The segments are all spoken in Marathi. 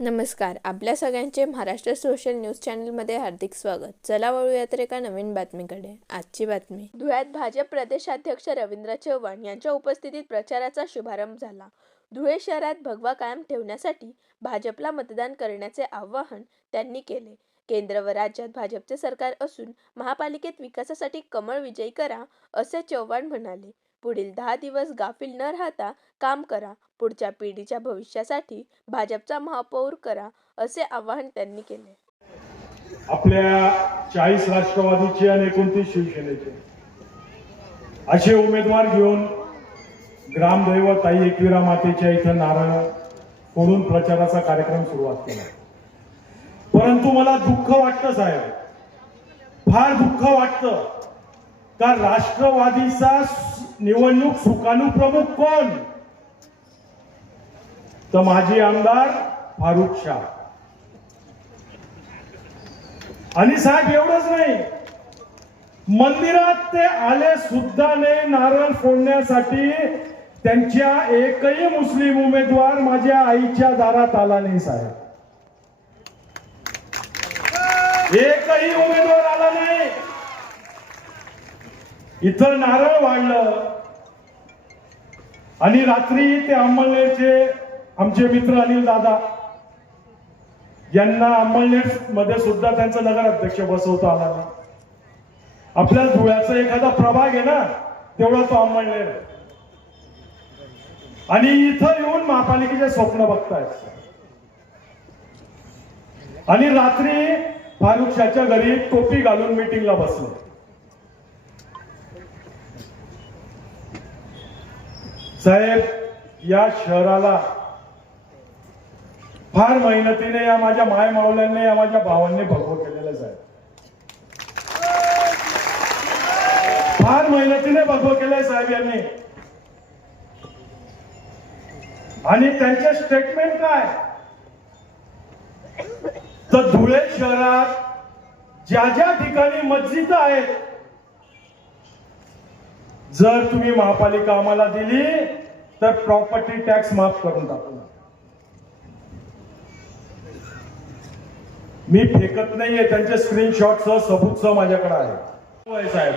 नमस्कार. आपल्या सगळ्यांचे महाराष्ट्र सोशल न्यूज चॅनलमध्ये हार्दिक स्वागत. चला वळूया तर एका नवीन बातमीकडे. आजची बातमी. धुळ्यात भाजप प्रदेशाध्यक्ष रवींद्र चव्हाण यांच्या उपस्थितीत प्रचाराचा शुभारंभ झाला. धुळे शहरात भगवा कायम ठेवण्यासाठी भाजपला मतदान करण्याचे आवाहन त्यांनी केले. केंद्र व राज्यात भाजपचे सरकार असून महापालिकेत विकासासाठी कमळ विजयी करा, असे चव्हाण म्हणाले. पुढील 10 दिवस गाफील न राहता काम करा, पुढच्या पिढीच्या भविष्यासाठी भाजपचा महापौर करा, असे आवाहन त्यांनी केले. आपल्या 40 राष्ट्रवादीचे आणि 29 शिवसेनेचे असे उमेदवार घेऊन ग्रामदैवत आई एकविरा मातेच्या इथं नारळ फोडून प्रचाराचा कार्यक्रम सुरुवात केला. परंतु मला दुःख वाटतं साहेब, फार दुःख वाटतं का राष्ट्रवादीचा निवडणूक सुकाणू प्रमुख कोण? तर माजी आमदार फारुख शाह. आणि साहेब एवढंच नाही, मंदिरात ते आले सुद्धा नाही नारळ फोडण्यासाठी. त्यांच्या एकही मुस्लिम उमेदवार माझ्या आईच्या दारात आला नाही साहेब, एकही उमेदवार आला नाही. इथं नारळ वाढलं आणि रात्री ते अंमळनेरचे आमचे मित्र अनिल दादा यांना अंमळनेर मध्ये सुद्धा त्यांचा नगराध्यक्ष बसवता आला नाही. आपल्या धुळ्याचा एखादा प्रभाग आहे ना, तेवढा तो अंमळनेर आहे. आणि इथं येऊन महापालिकेचे स्वप्न बघतायत. आणि रात्री फारुख शाहच्या घरी टोपी घालून मीटिंगला बसले. साहेब, या शहराला फार मेहनतीने या माझ्या माय मावल्यांनी, या माझ्या भावांनी भगवं केलेलं साहेब, फार मेहनतीने भगवं केलंय साहेब यांनी. आणि त्यांचे स्टेटमेंट काय? तर धुळे शहरात ज्या ज्या ठिकाणी मस्जिद आहेत, जर तुम्ही महापालिका आम्हाला दिली तर प्रॉपर्टी टॅक्स माफ करून टाकू. मी फेकत नाहीये, त्यांचे स्क्रीनशॉट सह सबूत सह माझ्याकडे आहे. साहेब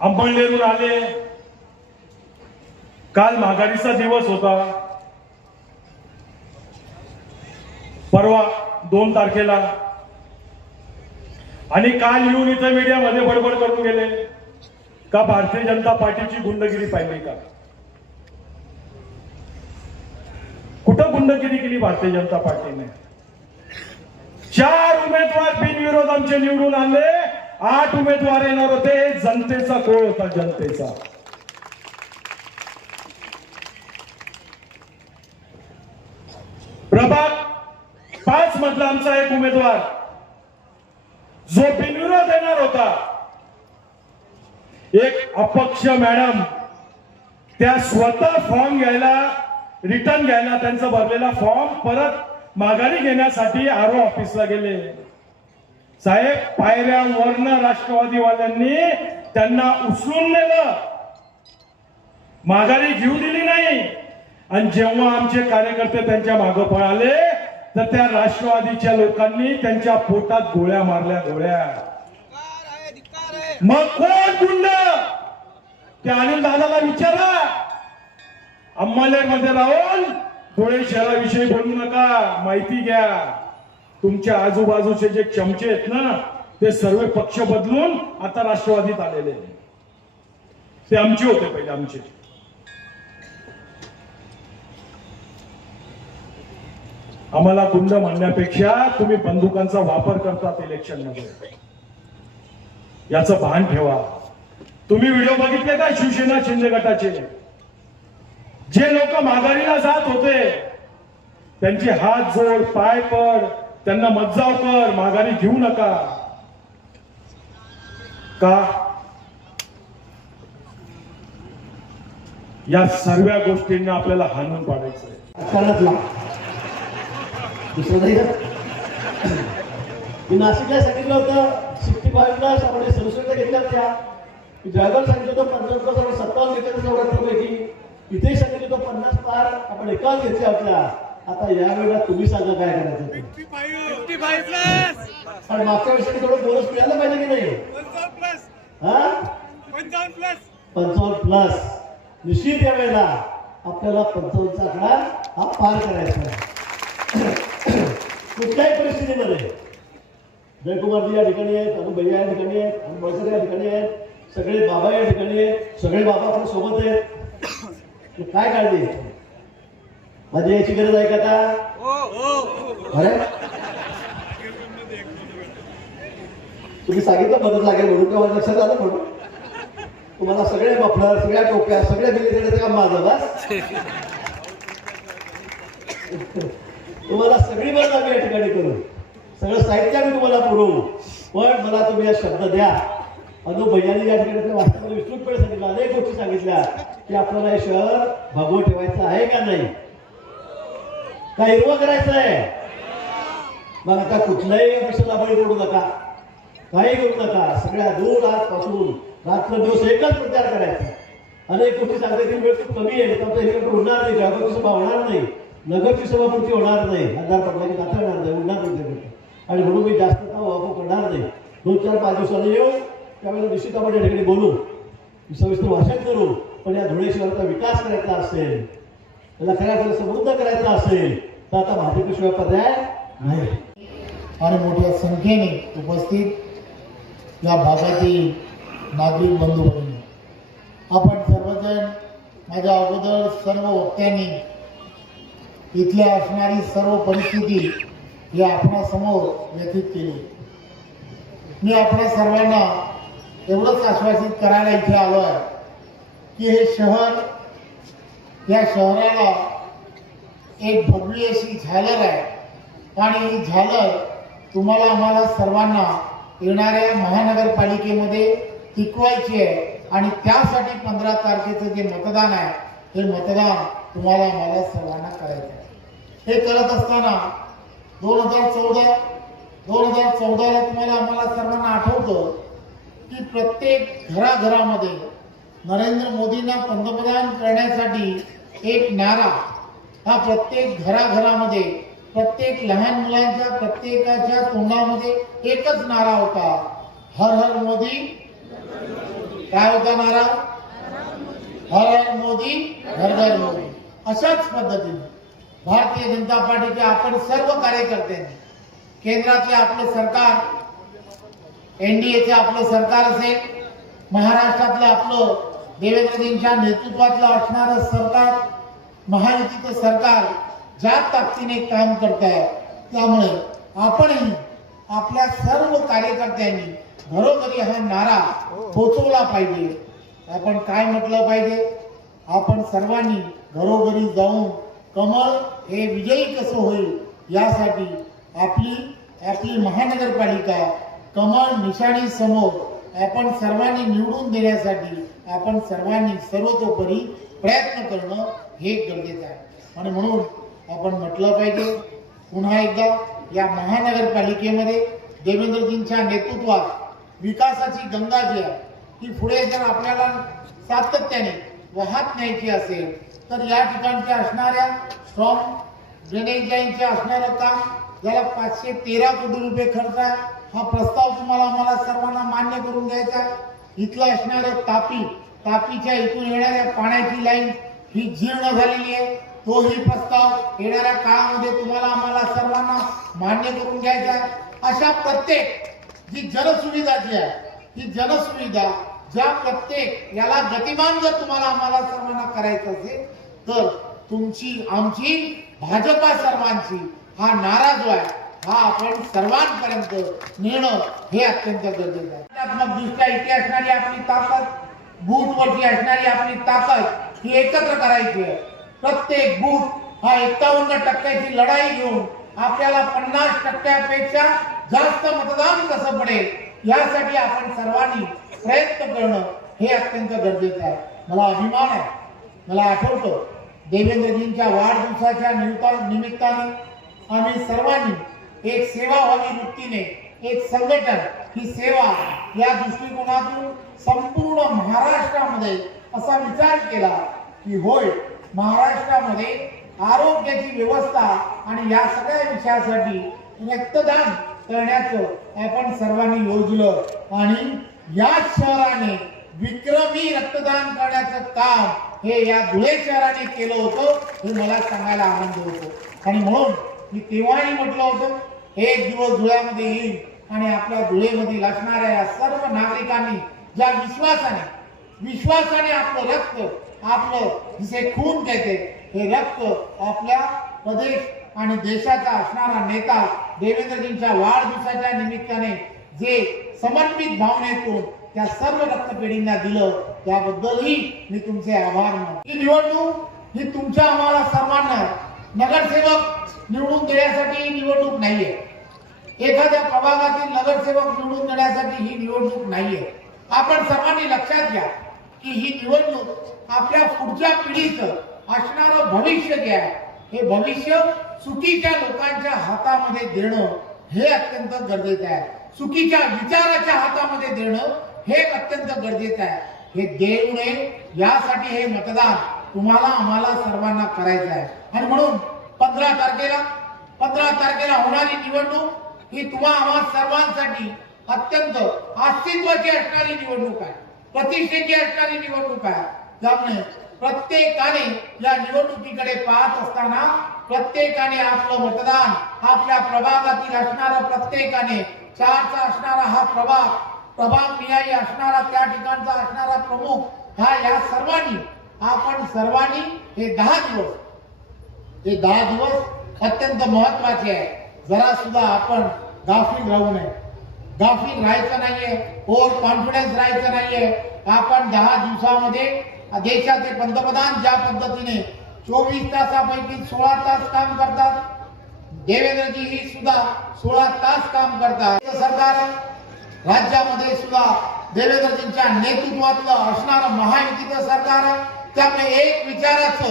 अंमळनेरून आले, काल माघारीचा दिवस होता, परवा 2 तारखेला, आणि काल येऊन इथं मीडियामध्ये बडबड करून गेले का भारतीय जनता पार्टीची गुंडगिरी पाहिली का? कुठं गुंडगिरी केली भारतीय जनता पार्टीने? 4 उमेदवार बिनविरोध आमचे निवडून आले, 8 उमेदवार येणार होते. जनतेचा कोळ होता, जनतेचा. प्रभाग 5 मधला आमचा एक उमेदवार जो बिनविरोध येणार होता, एक अपक्ष मॅडम, त्या स्वतः फॉर्म घ्यायला, रिटर्न घ्यायला त्यांचा भरलेला फॉर्म परत माघारी घेण्यासाठी आरओ ऑफिसला गेले. साहेब, पायऱ्यावरनं राष्ट्रवादीवाल्यांनी त्यांना उचलून नेलं, माघारी घेऊ दिली नाही. आणि जेव्हा आमचे कार्यकर्ते त्यांच्या मागे पळाले तर त्या राष्ट्रवादीच्या लोकांनी त्यांच्या पोटात गोळ्या मारल्या, गोळ्या. मग कोण गुंड? त्या अनिल दादाला विचारा. अंमळनेर मध्ये राहून धुळे शहराविषयी बोलू नका, माहिती घ्या. तुमच्या आजूबाजूचे जे चमचे आहेत ना, ते सर्व पक्ष बदलून आता राष्ट्रवादीत आलेले. ते आमचे होते पहिले, आमचे. आम्हाला गुंड म्हणण्यापेक्षा तुम्ही बंदुकांचा वापर करतात इलेक्शन मध्ये, याचं भान ठेवा. तुम्ही व्हिडिओ बघितले का शिवसेना शिंदे गटाचे? जे लोक माघारीला जात होते त्यांचे हात जोड, पाय पड, त्यांना मज्जाव कर, माघारी घेऊ नका. का? या सर्व गोष्टींना आपल्याला हाणून पाडायचंय. नाशिकला सांगितलं होतं 65ला आपण संस्कृत घेतल्या होत्या. जळगाव सांगितलं होतं 55 57 घेतल्या पैकी. इथे सांगितलं होतं 50 पार आपण एकाच घेतल्या होत्या. आता यावेळेला तुम्ही सांगा काय करायचं ते. 55 प्लस आणि मागच्या वर्षी थोडं बोनस मिळालं पाहिजे की नाही? 55 प्लस हा 55 प्लस 55 प्लस निश्चित या वेळेला आपल्याला 55 चा आकडा हा पार करायचा आहे. कुठल्याही परिस्थितीमध्ये जयकुमारजी या ठिकाणी आहेत, अनु भैया या ठिकाणी आहेत, अनु बळकर या ठिकाणी आहेत, सगळे बाबा या ठिकाणी आहेत, सगळे बाबा आपल्या सोबत आहेत. काय काळजी माझी याची गरज आहे का आता? अरे तुम्ही सांगितलं मदत लागेल म्हणून का माझ्या लक्षात आलं म्हणून तुम्हाला सगळे मफलर सगळ्या टोप्या सगळ्या बिले देण्याचं काम माझं बस. तुम्हाला सगळी मदत आम्ही या ठिकाणी करू, सगळं साहित्य आम्ही तुम्हाला पुरवू. पण मला तुम्ही या शब्द द्या. अनु भैयानी या ठिकाणी वास्तवामध्ये विस्तृतपणे सांगितलं, अनेक गोष्टी सांगितल्या की आपल्याला हे शहर भगवं ठेवायचं आहे का नाही, का हिरवं करायचं आहे. मग आता कुठल्याही मिशनला बळी पडू नका, काही करू नका. सगळ्या दूर आजपासून रात्र दिवस एकच प्रचार करायचा. अनेक गोष्टी सांगते की वेळ खूप कमी आहे, त्यामुळे हेलिकॉप्टर उडणार नाही, ग्राहकाची सभा होणार नाही, नगरची सभापूर्ती होणार नाही, आधार पडला की जाता येणार नाही, उडणार नाही. आणि म्हणून मी जास्त वापर करणार नाही. 2-4-5 दिवसांनी येऊ, त्यावेळेला निश्चित आपण या ठिकाणी बोलू, सविस्तर भाषण करू. पण या धुळे शहराचा विकास करायचा असेल, त्याला खऱ्या अर्थाने समृद्ध करायचा असेल तर आता भाजपशिवाय पर्याय नाही. आणि मोठ्या संख्येने उपस्थित या भागातील नागरिक बंधू भगिनी, आपण सर्वजण माझ्या अगोदर सर्व वक्त्यांनी इथल्या असणारी सर्व परिस्थिती ही आपणासमोर व्यथित केली. मी आपणा सर्वांना एवढंच आश्वासित करायला इथे आलो आहे की हे शहर, या शहराला एक भगवी अशी झालर आहे आणि ही झालर तुम्हाला आम्हाला सर्वांना येणाऱ्या महानगरपालिकेमध्ये टिकवायची आहे. आणि त्यासाठी 15 तारखेचं जे मतदान आहे हे मतदान तुम्हाला आम्हाला सर्वांना करायचं आहे. हे करत असताना 2014ला तुम्हाला आम्हाला सर्वांना आठवतं की प्रत्येक घराघरामध्ये नरेंद्र मोदींना पंतप्रधान करण्यासाठी एक नारा हा प्रत्येक घराघरामध्ये, प्रत्येक लहान मुलांच्या प्रत्येकाच्या तोंडामध्ये एकच नारा होता, हर हर मोदी. काय होता नारा? हर हर मोदी, घर घर मोदी. अशाच पद्धतीने भारतीय जनता पार्टीचे आपण सर्व कार्यकर्त्यांनी, केंद्रातले आपलं सरकार, एनडीएचे आपलं सरकार असेल, महाराष्ट्रातलं आपलं देवेंद्रजींच्या नेतृत्वातलं असणारं सरकार, महायुतीचं सरकार ज्या ताकदीने काम करत आहे, त्यामुळे आपणही आपल्या सर्व कार्यकर्त्यांनी घरोघरी हा नारा पोचवला पाहिजे. आपण काय म्हटलं पाहिजे? आपण सर्वांनी घरोघरी जाऊन कमळ हे विजयी कसं होईल यासाठी आपली महानगरपालिका कमळ निशाणी समोर आपण सर्वांनी निवडून देण्यासाठी आपण सर्वांनी सर्वतोपरी प्रयत्न करणं हे गरजेचं आहे. आणि म्हणून आपण म्हटलं पाहिजे पुन्हा एकदा, या महानगरपालिकेमध्ये देवेंद्रजींच्या नेतृत्वात विकासाची गंगा जी आहे ती पुढे जर आपल्याला सातत्याने वाहत न्यायची असेल तर या ठिकाणच्या असणाऱ्या स्ट्रॉंग ड्रेनेज लाईनचे असणारं काम, ज्याला 513 कोटी रुपये खर्च आहे, हा प्रस्ताव तुम्हाला आम्हाला सर्वांना मान्य करून घ्यायचा. इथलं असणारं तापीच्या इथून येणाऱ्या पाण्याची लाईन ही जीर्ण झालेली आहे, तोही प्रस्ताव येणाऱ्या काळामध्ये तुम्हाला आम्हाला सर्वांना मान्य करून घ्यायचा आहे. अशा प्रत्येक जी जनसुविधा जी आहे, ही जनसुविधा ज्या प्रत्येक याला गतिमान जर तुम्हाला आम्हाला सर्वांना करायचं असेल तर तुमची, आमची, भाजपा सर्वांची हा नारा जो आहे हा आपण सर्वांपर्यंत नेणं हे अत्यंत गरजेचं आहे. दृष्ट्या इथे असणारी आपली ताकद, बूथवरची असणारी आपली ताकद ही एकत्र करायची आहे. प्रत्येक बूथ हा 51% लढाई घेऊन आपल्याला 50% जास्त मतदान कसं पडेल यासाठी आपण सर्वांनी प्रयत्न करणं हे अत्यंत गरजेचं आहे. मला अभिमान आहे, मला आठवतं देवेंद्रजींच्या वाढदिवसाच्या निमित्ताने आम्ही सर्वांनी एक सेवाभावी वृत्तीने, एक संघटन, ही सेवा या दृष्टिकोनातून संपूर्ण महाराष्ट्रामध्ये असा विचार केला की होय, महाराष्ट्रामध्ये आरोग्याची व्यवस्था आणि या सगळ्या विषयासाठी रक्तदान करण्याचं आपण सर्वांनी योजलं आणि या शहराने विक्रमी रक्तदान करण्याचं काम हे या धुळे शहराने केलं होतं हे मला सांगायला आनंद होतो. आणि म्हणून मी तेव्हाही म्हटलं होतं एक दिवस धुळ्यामध्ये येईल आणि आपल्या धुळेमध्ये असणाऱ्या या सर्व नागरिकांनी ज्या विश्वासाने आपलं रक्त, आपलं जिसे खून कहते, हे रक्त आपल्या प्रदेश आणि देशाचा असणारा नेता देवेंद्रजींच्या वाढदिवसाच्या निमित्ताने जे समर्पित भावनेतून त्या सर्व रक्तपेढींना दिलं त्याबद्दलही मी तुमचे आभार मानतो. ही निवडणूक ही तुमच्या आम्हाला सर्वांना नगरसेवक निवडून देण्यासाठी निवडणूक नाहीये. एखाद्या प्रभागातील नगरसेवक निवडून देण्यासाठी ही निवडणूक नाहीये. आपण सर्वांनी लक्षात घ्या की ही निवडणूक आपल्या पुढच्या पिढीचं असणारं भविष्य जे आहे हे भविष्य चुकीच्या लोकांच्या हातामध्ये देणं हे अत्यंत गरजेचं आहे. चुकीच्या विचाराच्या हातामध्ये देणं हे अत्यंत गरजेचं आहे. हे देऊ नये यासाठी हे मतदान तुम्हाला आम्हाला सर्वांना करायचं आहे. आणि म्हणून 15 तारखेला होणारी निवडणूक ही तुम्हा आम्हा सर्वांसाठी अत्यंत अस्तित्वाची असणारी निवडणूक आहे, प्रतिष्ठेची असणारी निवडणूक आहे. त्यामुळे प्रत्येकाने या निवडणुकीकडे पाहत असताना प्रत्येकाने आपलं मतदान आपल्या प्रभागातील असणारा प्रत्येकाने 4चा असणारा हा प्रभाग निहाय असणारा त्या ठिकाणचा असणारा प्रमुख या सर्वांनी हे 10 दिवस अत्यंत महत्वाचे आहे. जरा सुद्धा आपण गाफील राहू नये, गाफील राहायचं नाहीये, ओव्हर कॉन्फिडन्स राहायचं नाहीये. आपण 10 दिवसामध्ये देशाचे पंतप्रधान ज्या पद्धतीने 24 तासापैकी 16 तास काम करतात, देवेंद्रजी ही सुद्धा 16 तास काम करतात. सरकार राज्यामध्ये सुद्धा देवेंद्रजींच्या नेतृत्वातलं असणारं महायुतीचं सरकार आहे. त्यामुळे एक विचाराचं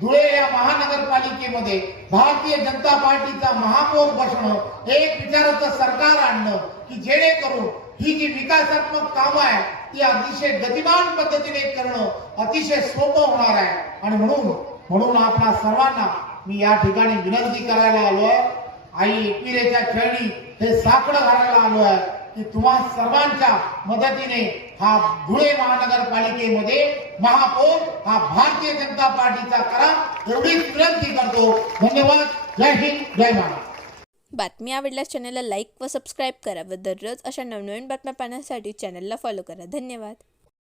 धुळे या महानगरपालिकेमध्ये भारतीय जनता पार्टीचा महापौर बसणं, एक विचाराचं सरकार आणणं की जेणेकरून ही जी विकासात्मक कामं आहे ती अतिशय गतिमान पद्धतीने करणं अतिशय सोपं होणार आहे. आणि म्हणून आपल्या सर्वांना मी या ठिकाणी विनंती करायला आलोय, आई एकविरेच्या खेळणी हे साकडं घालायला आलोय की तुम्हा सर्वांच्या मदतीने हा धुळे महानगरपालिकेमध्ये महापौर हा भारतीय जनता पार्टीचा करा एवढीच विनंती करतो. धन्यवाद. जय हिंद, जय महाराष्ट्र. बातमी आवडल्यास चॅनलला लाईक व सबस्क्राईब करा व दररोज अशा नवनवीन बातम्या पाहण्यासाठी चॅनलला फॉलो करा. धन्यवाद.